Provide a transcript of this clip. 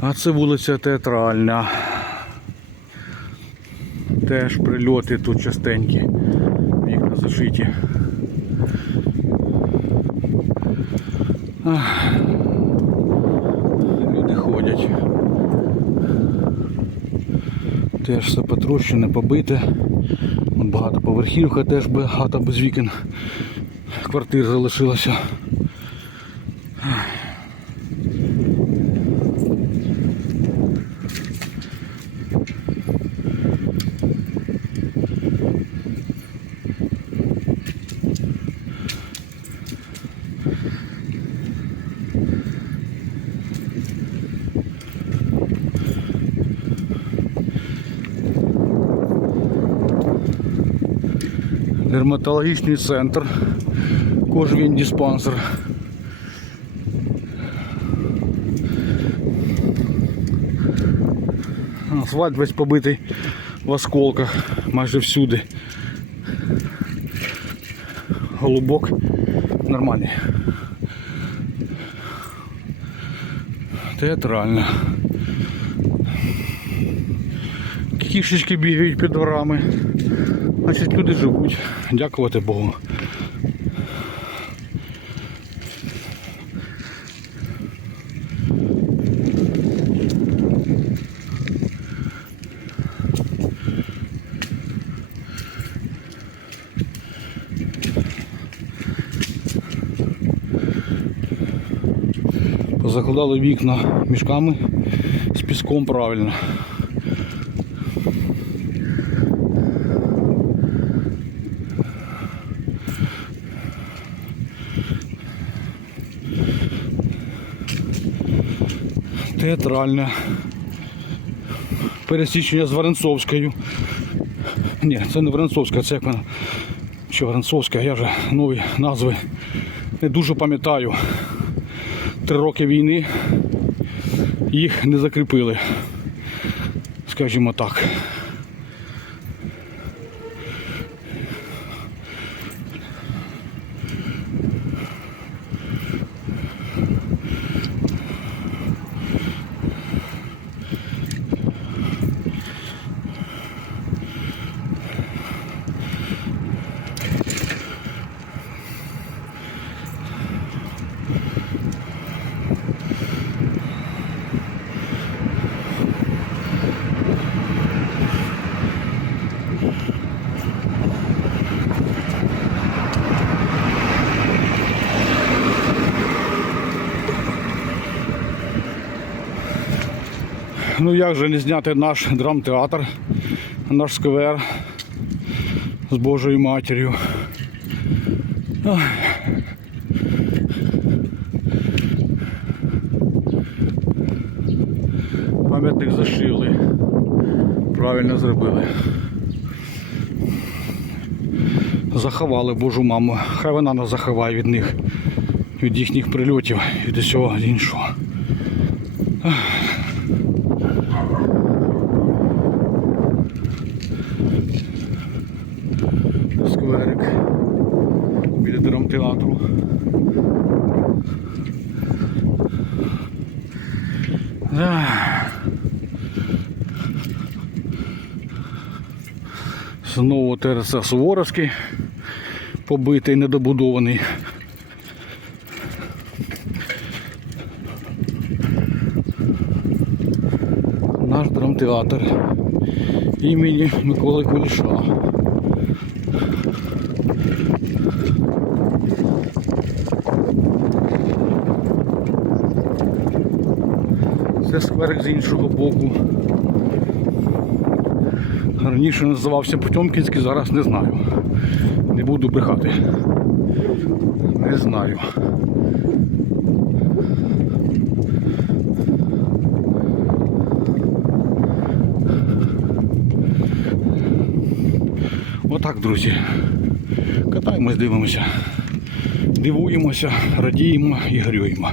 А це вулиця Театральна. Теж прильоти тут частенькі. Вікна зашиті. Ах. Люди ходять. Теж все потрощене, побите. Багатоповерхівка теж багато без вікон. Квартир залишилося. Дерматологічний центр. Кожвін диспансер. Асфальт весь побитий в осколках майже всюди. Голубок нормальний. Театрально. Кішечки бігають під дворами. Значить, люди живуть. Дякувати Богу. Позакладали вікна мішками з піском правильно. Театральне. Пересічення з Воронцовською. Ні, це не Воронцовська, це як вона. Що Воронцовська, я вже нові назви не дуже пам'ятаю. Три роки війни їх не закріпили. Скажімо так. Ну як же не зняти наш драмтеатр, наш сквер з Божою матір'ю. Пам'ятник зашили. Правильно зробили. Заховали Божу маму. Хай вона нас заховає від них, від їхніх прильотів і від усього іншого. скверик біля драмтеатру. Ах. Знову ТРС Суворовський побитий, недобудований. Наш драмтеатр імені Миколи Куліша. Це скверик з іншого боку. Раніше називався Потьомкінський, зараз не знаю. Не буду брехати. Не знаю. Отак, друзі. Катаємось, дивимося. Дивуємося, радіємо і горюємо.